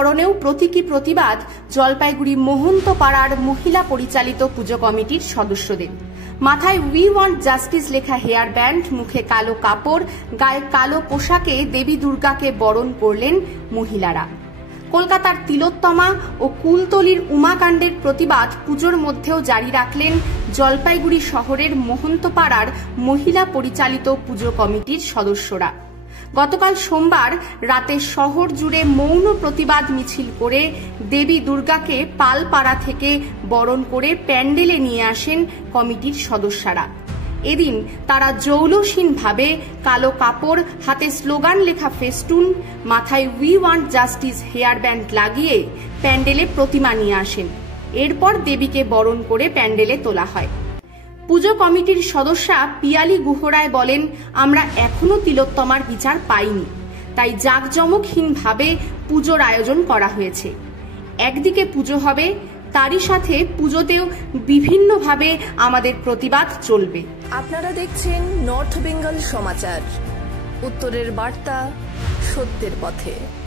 বরণেও প্রতীকী প্রতিবাদ জলপাইগুড়ি মোহন্তপাড়ার মহিলা পরিচালিত পুজো কমিটির সদস্যদের। মাথায় উই ওয়ান্ট জাস্টিস লেখা হেয়ার ব্যান্ড, মুখে কালো কাপড়, গায়ে কালো পোশাকে দেবী দুর্গাকে বরণ করলেন মহিলারা। কলকাতার তিলোত্তমা ও কুলতলির উমাকাণ্ডের প্রতিবাদ পুজোর মধ্যেও জারি রাখলেন জলপাইগুড়ি শহরের মোহন্তপাড়ার মহিলা পরিচালিত পুজো কমিটির সদস্যরা। গতকাল সোমবার রাতে শহর জুড়ে মৌন প্রতিবাদ মিছিল করে দেবী দুর্গাকে পালপাড়া থেকে বরণ করে প্যান্ডেলে নিয়ে আসেন কমিটির সদস্যরা। এদিন তারা জৌলুসহীনভাবে কালো কাপড়, হাতে স্লোগান লেখা ফেস্টুন, মাথায় we want justice hair band লাগিয়ে প্যান্ডেলে প্রতিমা নিয়ে আসেন। এরপর দেবীকে বরণ করে প্যান্ডেলে তোলা হয়। পুজো কমিটির সদস্যা পিয়ালি গুহরায় বলেন, আমরা এখনো তিলোত্তমার বিচার পাইনি, তাই জাঁকজমকহীনভাবে পুজোর আয়োজন করা হয়েছে। একদিকে পুজো হবে, তারই সাথে পুজোতেও বিভিন্নভাবে আমাদের প্রতিবাদ চলবে। আপনারা দেখছেন নর্থ বেঙ্গল সমাচার, উত্তরের বার্তা, সত্যের পথে।